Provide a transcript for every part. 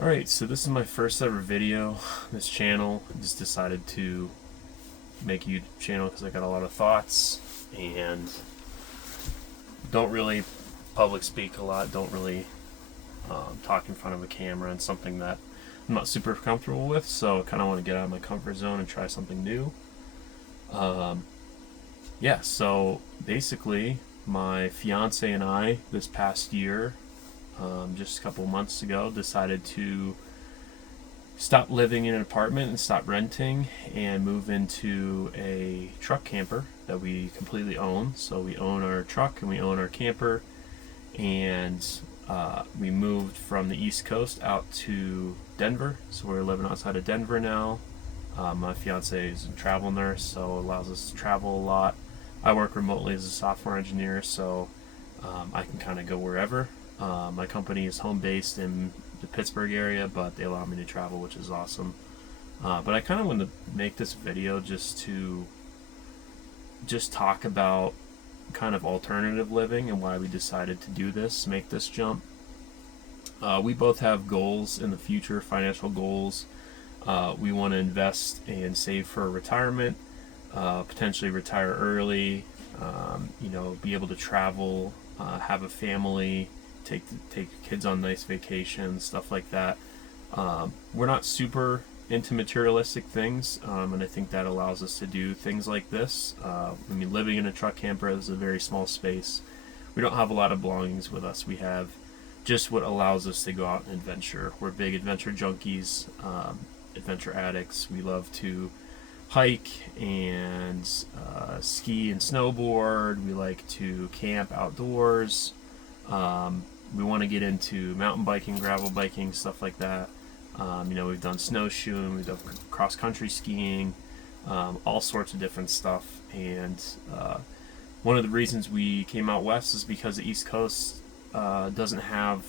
Alright, so this is my first ever video. This channel, I just decided to make a YouTube channel because I got a lot of thoughts and don't really public speak a lot, don't really talk in front of a camera, and something that I'm not super comfortable with, so I kind of want to get out of my comfort zone and try something new. Yeah, so basically my fiance and I this past year, just a couple months ago, decided to stop living in an apartment and stop renting and move into a truck camper that we completely own. So we own our truck and we own our camper, and we moved from the East Coast out to Denver. So we're living outside of Denver now. My fiance is a travel nurse, so it allows us to travel a lot. I work remotely as a software engineer, so I can kind of go wherever. My company is home based in the Pittsburgh area, but they allow me to travel, which is awesome. But I kind of wanted to make this video just to talk about kind of alternative living and why we decided to do this, make this jump. We both have goals in the future, financial goals. We want to invest and save for retirement, potentially retire early, be able to travel, have a family, take kids on nice vacations, stuff like that. We're not super into materialistic things, and I think that allows us to do things like this. Living in a truck camper is a very small space. We don't have a lot of belongings with us. We have just what allows us to go out and adventure. We're big adventure junkies, adventure addicts. We love to hike and ski and snowboard. We like to camp outdoors. We want to get into mountain biking, gravel biking, stuff like that. We've done snowshoeing, we've done cross-country skiing, all sorts of different stuff. And one of the reasons we came out west is because the East Coast doesn't have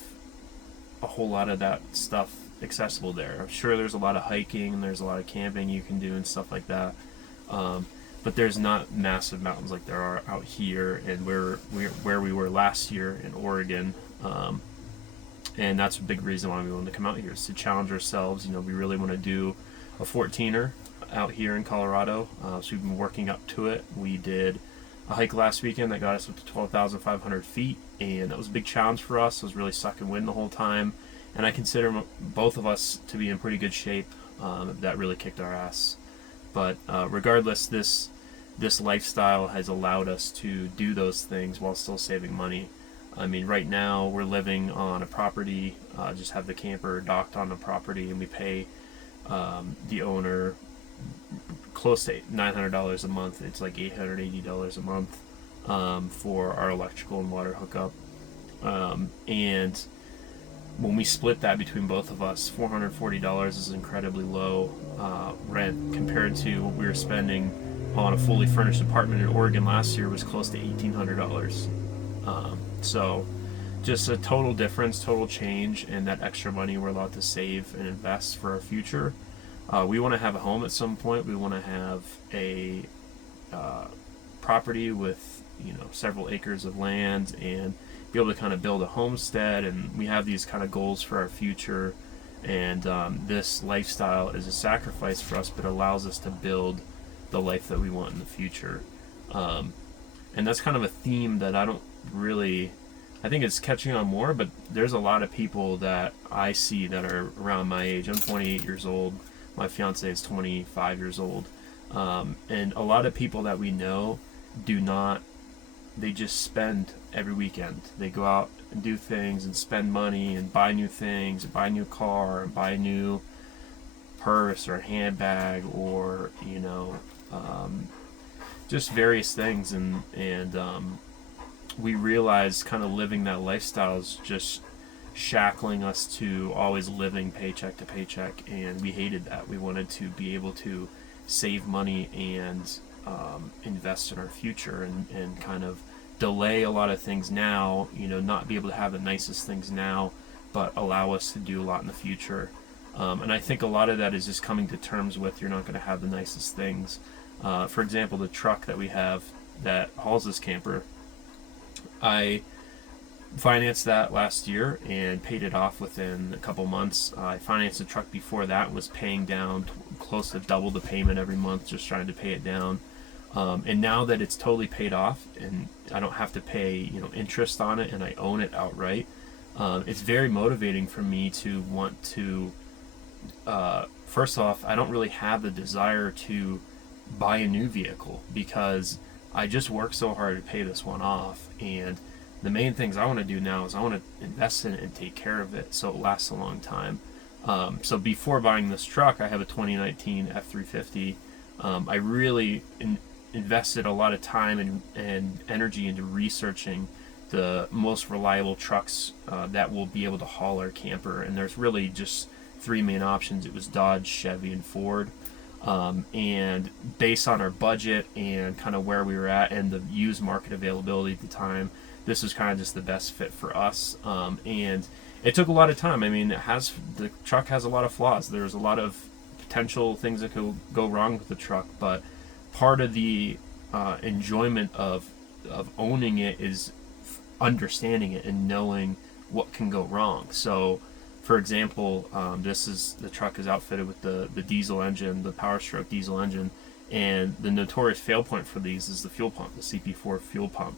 a whole lot of that stuff accessible there. I'm sure there's a lot of hiking and there's a lot of camping you can do and stuff like that. But there's not massive mountains like there are out here, and where we were last year in Oregon. And that's a big reason why we wanted to come out here, is to challenge ourselves. We really want to do a 14er out here in Colorado. So we've been working up to it. We did a hike last weekend that got us up to 12,500 feet, and that was a big challenge for us. It was really sucking wind the whole time, and I consider both of us to be in pretty good shape. That really kicked our ass. But regardless, this lifestyle has allowed us to do those things while still saving money. Right now we're living on a property, just have the camper docked on the property, and we pay the owner close to $900 a month. It's like $880 a month for our electrical and water hookup. And when we split that between both of us, $440 is incredibly low rent compared to what we were spending on a fully furnished apartment in Oregon last year. Was close to $1,800. So just a total difference, total change, and that extra money we're allowed to save and invest for our future. We want to have a home at some point. We want to have a property with several acres of land and be able to kind of build a homestead, and we have these kind of goals for our future. And this lifestyle is a sacrifice for us, but allows us to build the life that we want in the future. And that's kind of a theme that I think it's catching on more, but there's a lot of people that I see that are around my age. I'm 28 years old. My fiance is 25 years old. And a lot of people that we know they just spend every weekend. They go out and do things and spend money and buy new things, and buy a new car, and buy a new purse or handbag, or just various things. And we realized kind of living that lifestyle is just shackling us to always living paycheck to paycheck, and we hated that. We wanted to be able to save money and invest in our future, and kind of delay a lot of things now, not be able to have the nicest things now, but allow us to do a lot in the future. And I think a lot of that is just coming to terms with you're not going to have the nicest things. For example, the truck that we have that hauls this camper, I financed that last year and paid it off within a couple months. I financed a truck before that and was paying down close to double the payment every month, just trying to pay it down. And now that it's totally paid off and I don't have to pay, interest on it, and I own it outright, it's very motivating for me to want to. First off, I don't really have the desire to buy a new vehicle because I just work so hard to pay this one off. And the main things I want to do now is I want to invest in it and take care of it so it lasts a long time. So before buying this truck, I have a 2019 F350. I really invested a lot of time and energy into researching the most reliable trucks that will be able to haul our camper. And there's really just three main options. It was Dodge, Chevy, and Ford. And based on our budget and kind of where we were at and the used market availability at the time, this was kind of just the best fit for us. And it took a lot of time. I mean, the truck has a lot of flaws. There's a lot of potential things that could go wrong with the truck, but part of the enjoyment of owning it is understanding it and knowing what can go wrong. So, for example, the truck is outfitted with the diesel engine, the Powerstroke diesel engine, and the notorious fail point for these is the fuel pump, the CP4 fuel pump.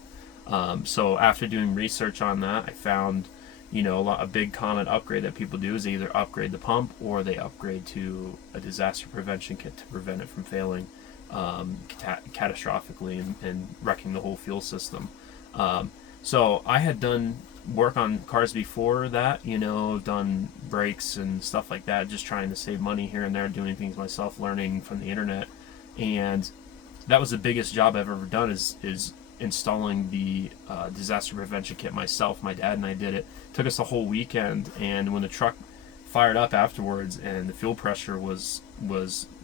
So after doing research on that, I found, a big common upgrade that people do is they either upgrade the pump or they upgrade to a disaster prevention kit to prevent it from failing catastrophically and wrecking the whole fuel system. So I had done work on cars before that, done brakes and stuff like that, just trying to save money here and there, doing things myself, learning from the internet. And that was the biggest job I've ever done is installing the disaster prevention kit myself. My dad and I did it. Took us a whole weekend, and when the truck fired up afterwards and the fuel pressure was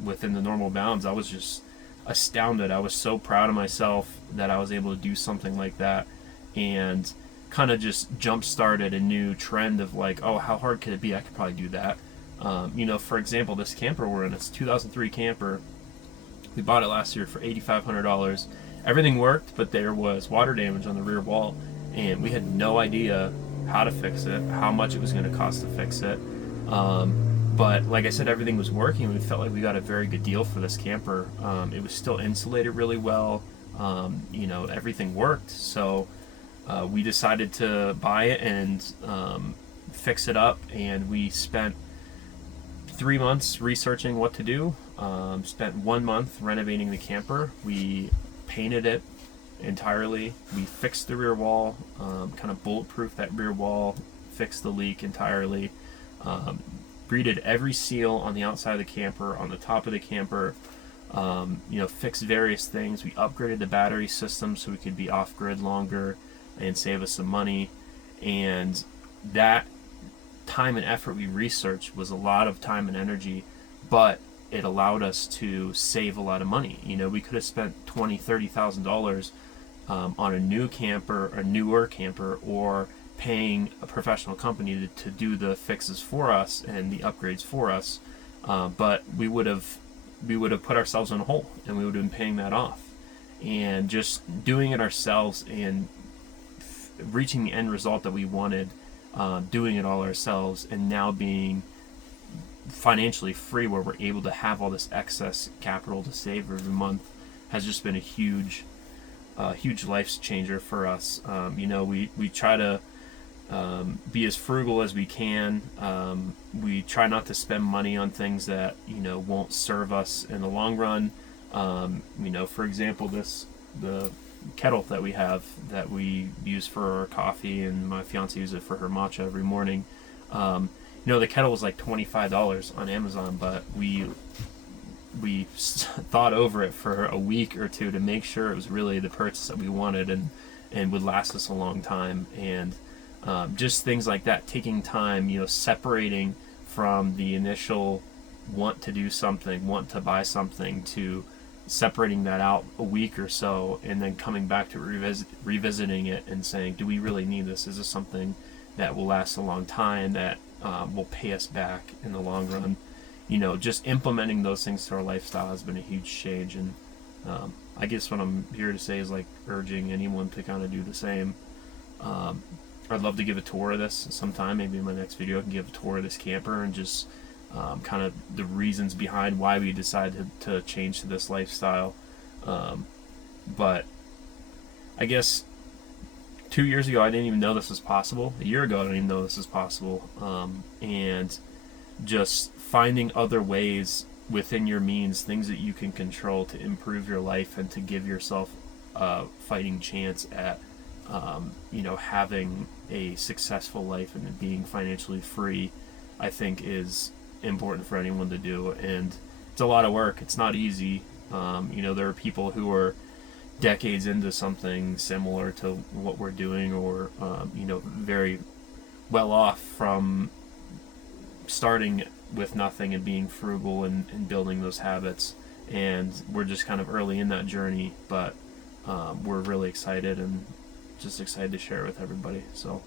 within the normal bounds, I was just astounded. I was so proud of myself that I was able to do something like that, and kind of just jump-started a new trend of like, oh, how hard could it be? I could probably do that. For example, this camper we're in, it's a 2003 camper. We bought it last year for $8,500. Everything worked, but there was water damage on the rear wall, and we had no idea how to fix it, how much it was going to cost to fix it. But like I said, everything was working. We felt like we got a very good deal for this camper. It was still insulated really well. Everything worked. So we decided to buy it and fix it up, and we spent 3 months researching what to do. Spent 1 month renovating the camper. We painted it entirely. We fixed the rear wall, kind of bulletproof that rear wall, fixed the leak entirely, redid every seal on the outside of the camper, on the top of the camper, fixed various things. We upgraded the battery system so we could be off-grid longer and save us some money. And that time and effort we researched was a lot of time and energy, but it allowed us to save a lot of money. We could have spent $20,000-$30,000 on a new camper, a newer camper, or paying a professional company to do the fixes for us and the upgrades for us. But we would have put ourselves in a hole, and we would have been paying that off. And just doing it ourselves and reaching the end result that we wanted, doing it all ourselves, and now being financially free where we're able to have all this excess capital to save every month has just been a huge life changer for us. We try to be as frugal as we can. We try not to spend money on things that won't serve us in the long run. For example, the kettle that we have that we use for our coffee, and my fiancee uses it for her matcha every morning. The kettle was like $25 on Amazon, but we thought over it for a week or two to make sure it was really the purchase that we wanted and would last us a long time. And just things like that, taking time, separating from the initial want to do something, want to buy something, to separating that out a week or so, and then coming back to revisiting it and saying, do we really need this? Is this something that will last a long time, that will pay us back in the long run? Just implementing those things to our lifestyle has been a huge change. And I guess what I'm here to say is like urging anyone to kind of do the same. I'd love to give a tour of this sometime. Maybe in my next video I can give a tour of this camper and just kind of the reasons behind why we decided to change to this lifestyle. But I guess 2 years ago I didn't even know this was possible. A year ago I didn't even know this was possible. And just finding other ways within your means, things that you can control to improve your life and to give yourself a fighting chance at having a successful life and being financially free, I think is important for anyone to do. And it's a lot of work. It's not easy. There are people who are decades into something similar to what we're doing, or very well off from starting with nothing and being frugal and building those habits. And we're just kind of early in that journey, but we're really excited and just excited to share it with everybody. So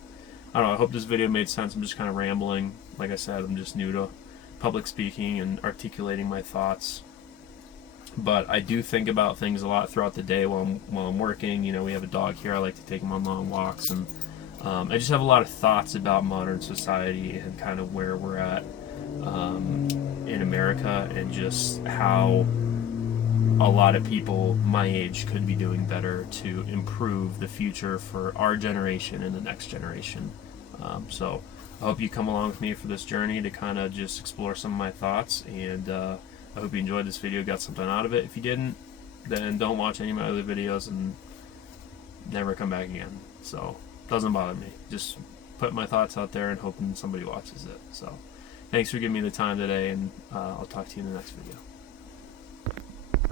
I don't know, I hope this video made sense. I'm just kind of rambling. Like I said, I'm just new to public speaking and articulating my thoughts, but I do think about things a lot throughout the day while I'm working. We have a dog here. I like to take him on long walks, and I just have a lot of thoughts about modern society and kind of where we're at in America, and just how a lot of people my age could be doing better to improve the future for our generation and the next generation. So I hope you come along with me for this journey to kind of just explore some of my thoughts, and I hope you enjoyed this video, got something out of it. If you didn't, then don't watch any of my other videos and never come back again. So it doesn't bother me. Just put my thoughts out there and hoping somebody watches it. So thanks for giving me the time today, and I'll talk to you in the next video.